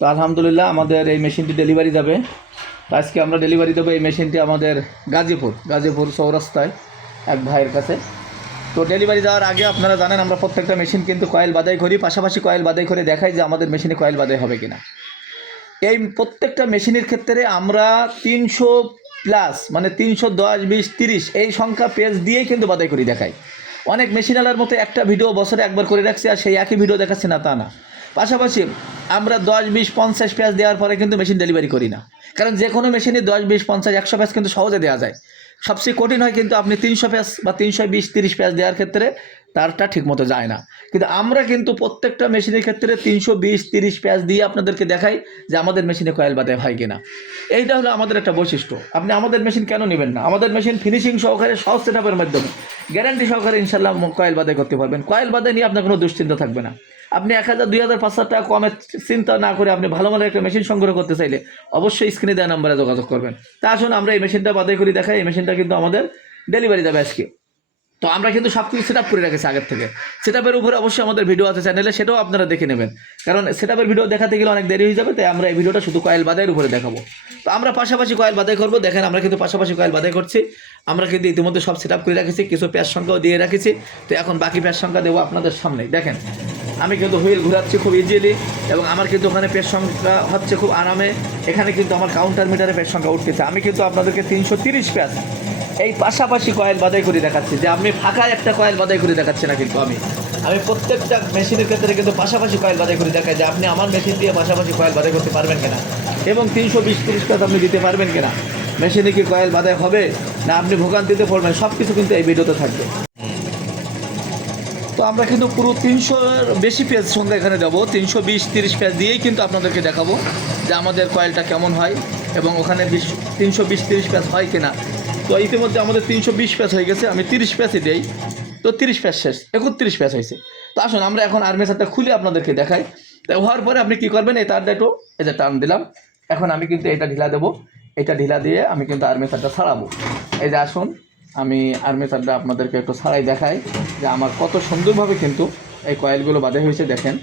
তো আলহামদুলিল্লাহ আমাদের এই মেশিনটি ডেলিভারি যাবে। তো আজকে আমরা ডেলিভারি দেবো এই মেশিনটি আমাদের গাজীপুর চৌরাস্তায় এক ভাইয়ের কাছে। তো ডেলিভারি যাওয়ার আগে আপনারা জানেন আমরা প্রত্যেকটা মেশিন কিন্তু কয়েল বাদাই করি, পাশাপাশি কয়েল বাদাই করে দেখাই যে আমাদের মেশিনে কয়েল বাদাই হবে কিনা। এই প্রত্যেকটা মেশিনের ক্ষেত্রে আমরা 300+ মানে 310, 20, 30 এই সংখ্যা পেজ দিয়েই কিন্তু বাদাই করি দেখাই। অনেক মেশিনালার মতো একটা ভিডিও বছরে একবার করে রাখছি আর সেই একই ভিডিও দেখাচ্ছি না, তা না। পাশাপাশি আমরা 10, 20, 50 পেজ দেওয়ার পরে কিন্তু মেশিন ডেলিভারি করি না, কারণ যে কোনো মেশিনে 10, 20, 50, 100 পেজ কিন্তু সহজে দেওয়া যায়। সবচেয়ে কঠিন হয় কিন্তু আপনি 300 পেজ বা 320, 30 পেজ দেওয়ার ক্ষেত্রে তারটা ঠিকমতো যায় না। কিন্তু আমরা কিন্তু প্রত্যেকটা মেশিনের ক্ষেত্রে 320, 30 পেজ দিয়ে আপনাদেরকে দেখাই যে আমাদের মেশিনে কয়েল বাদাই হয় কিনা। এইটা হলো আমাদের একটা বৈশিষ্ট্য। আপনি আমাদের মেশিন কেন নেবেন না? আমাদের মেশিন ফিনিশিং সহকারে সহজ সেটআপের মাধ্যমে গ্যারান্টি সহকারে ইনশাল্লাহ কয়েল বাদাই করতে পারবেন। কয়েল বাদাই নিয়ে আপনার কোনো দুশ্চিন্তা থাকবে না। আপনি 1000, 2000, 5000 টাকা কমের চিন্তা না করে আপনি ভালো মানের একটা মেশিন সংগ্রহ করতে চাইলে অবশ্যই স্ক্রিনে দেওয়া নাম্বারে যোগাযোগ করবেন। তা আসুন আমরা এই মেশিনটা বাদাই করে দেখাই। এই মেশিনটা কিন্তু আমাদের ডেলিভারি যাবে আজকে। তো আমরা কিন্তু সব কিছু সেট আপ করে রেখেছি আগের থেকে। সেট আপের উপরে অবশ্যই আমাদের ভিডিও আছে চ্যানেলে, সেটাও আপনারা দেখে নেবেন, কারণ সেট আপের ভিডিও দেখাতে গেলে অনেক দেরি হয়ে যাবে। তাই আমরা এই ভিডিওটা শুধু কয়েল বাদাইয়ের উপরে দেখাবো। তো আমরা পাশাপাশি কয়েল বাদাই করবো। দেখেন আমরা কিন্তু পাশাপাশি কয়েল বাদাই করছি। আমরা কিন্তু ইতিমধ্যে সব সেট আপ করে রেখেছি, কিছু পেজ সংখ্যাও দিয়ে রেখেছি। তো এখন বাকি পেজ সংখ্যা দেবো আপনাদের সামনে। দেখেন আমি কিন্তু হুইল ঘুরাচ্ছি খুব ইজিলি, এবং আমার কিন্তু ওখানে পেজ সংখ্যা হচ্ছে খুব আরামে। এখানে কিন্তু আমার কাউন্টার মিটারে পেজ সংখ্যা উঠতেছে। আমি কিন্তু আপনাদেরকে 330 পেজ এই পাশাপাশি কয়েল বাদাই করে দেখাচ্ছি, যে আপনি ফাঁকায় একটা কয়েল বাদাই করে দেখাচ্ছি না। কিন্তু আমি প্রত্যেকটা মেশিনের ক্ষেত্রে কিন্তু পাশাপাশি কয়েল বাদাই করে দেখাই যে আপনি আমার মেশিন দিয়ে পাশাপাশি কয়েল বাদাই করতে পারবেন কিনা, এবং 320, 30 পেজ আপনি দিতে পারবেন কিনা, মেশিনে কি কয়েল বাদাই হবে না আপনি ভোগান্তিতে পড়বেন, সব কিছু কিন্তু এই ভিডিওতে থাকবে। তো আমরা কিন্তু পুরো 300-এর বেশি পেজ সঙ্গে এখানে দেবো। 320, 30 পেজ দিয়েই কিন্তু আপনাদেরকে দেখাবো যে আমাদের কয়েলটা কেমন হয়, এবং ওখানে 320, 30 পেজ হয় কিনা। তো ইতিমধ্যে আমাদের 320 পেজ হয়ে গেছে। আমি 30 পেজই দেই। তো 30 পেজ শেষ, 31 পেজ হয়েছে। তো আসুন আমরা এখন আর্মেচারটা খুলে আপনাদেরকে দেখাই। তো হওয়ার পরে আপনি কী করবেন, এই তারটা একটু এই যে টান দিলাম। এখন আমি কিন্তু এটা ঢিলা দেবো। এটা ঢিলা দিয়ে আমি কিন্তু আর্মেচারটা ছাড়াবো। এই যে আসুন আমি আর্মেচারটা আপনাদেরকে একটু ছাড়াই দেখাই যে আমার কত সুন্দরভাবে কিন্তু এই কয়েলগুলো বাঁধা হয়েছে। দেখেন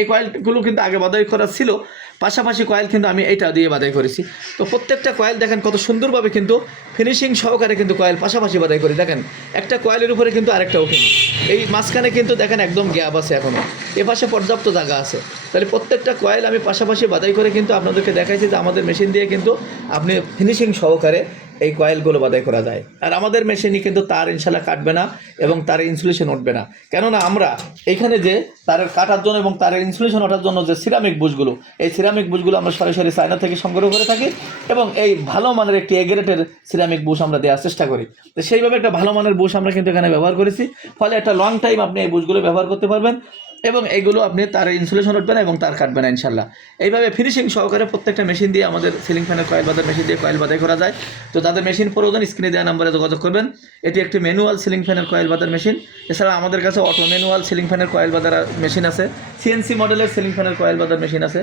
এই কয়েলগুলো কিন্তু আগে বাদাই করা ছিল, পাশাপাশি কয়েল কিন্তু আমি এইটা দিয়ে বাদাই করেছি। তো প্রত্যেকটা কয়েল দেখেন কত সুন্দরভাবে কিন্তু ফিনিশিং সহকারে কিন্তু কয়েল পাশাপাশি বাদাই করি। দেখেন একটা কয়েলের উপরে কিন্তু আরেকটা ওঠেনি। এই মাঝখানে কিন্তু দেখেন একদম গ্যাপ আছে, এখনও এপাশে পর্যাপ্ত জায়গা আছে। তাহলে প্রত্যেকটা কয়েল আমি পাশাপাশি বাদাই করে কিন্তু আপনাদেরকে দেখাইছি যে আমাদের মেশিন দিয়ে কিন্তু আপনি ফিনিশিং সহকারে এই কয়েলগুলো বাদাই করা যায়। আর আমাদের মেশিনই কিন্তু তার ইনশাল্লাহ কাটবে না এবং তার ইনসুলেশন উঠবে না। কেননা আমরা এইখানে যে তারের কাটার জন্য এবং তারের ইনসুলেশন ওঠার জন্য যে সিরামিক বুশগুলো, এই সিরামিক বুশগুলো আমরা সরাসরি চায়না থেকে সংগ্রহ করে থাকি, এবং এই ভালো মানের একটি এগ্রেটের সিরামিক বুশ আমরা দেওয়ার চেষ্টা করি। তো সেইভাবে একটা ভালো মানের বুশ আমরা কিন্তু এখানে ব্যবহার করেছি, ফলে একটা লং টাইম আপনি এই বুশগুলো ব্যবহার করতে পারবেন, এবং এইগুলো আপনি তার ইনসুলেশন উঠবে না এবং তার কাটবে না ইনশাল্লাহ। এইভাবে ফিনিশিং সহকারে প্রত্যেকটা মেশিন দিয়ে আমাদের সিলিং ফ্যানের কয়েল বাদার মেশিন দিয়ে কয়েল বাদাই করা যায়। তো যাদের মেশিন প্রয়োজন স্ক্রিনে দেওয়া নম্বরে যোগাযোগ করবেন। এটি একটি ম্যানুয়াল সিলিং ফ্যানের কয়েল বাদার মেশিন। এছাড়া আমাদের কাছে অটো ম্যানুয়াল সিলিং ফ্যানের কয়েল বাদার মেশিন আছে, সিএনসি মডেলের সিলিং ফ্যানের কয়েল বাদার মেশিন আছে,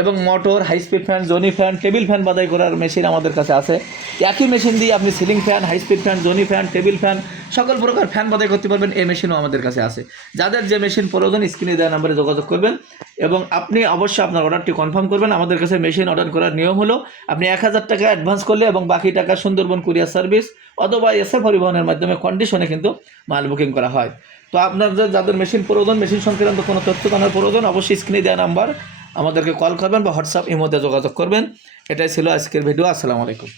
এবং মোটর, হাই স্পিড ফ্যান, জনি ফ্যান, টেবিল ফ্যান বাদাই করার মেশিন আমাদের কাছে আছে। একই মেশিন দিয়ে আপনি ceiling fan, high speed fan, জনি ফ্যান, টেবিল ফ্যান, সকল প্রকার ফ্যান বাদাই করতে পারবেন। এই মেশিনও আমাদের কাছে আছে। যাদের যে মেশিন প্রয়োজন স্ক্রিনে দেওয়া নম্বরে যোগাযোগ করবেন, এবং আপনি অবশ্যই আপনার অর্ডারটি কনফার্ম করবেন। আমাদের কাছে মেশিন অর্ডার করার নিয়ম হলো আপনি 1000 টাকা অ্যাডভান্স করলে এবং বাকি টাকা সুন্দরবন কুরিয়ার সার্ভিস অথবা এসএ পরিবহনের মাধ্যমে কন্ডিশনে কিন্তু মাল বুকিং করা হয়। তো আপনাদের যাদের মেশিন প্রয়োজন, মেশিন সংক্রান্ত কোনো তথ্য জানার প্রয়োজন, অবশ্যই স্ক্রিনে দেওয়া নাম্বার আমাদেরকে কল করবেন বা হোয়াটসঅ্যাপ ইমোতে যোগাযোগ করবেন। এটাই ছিল আজকের ভিডিও। আসসালামু আলাইকুম।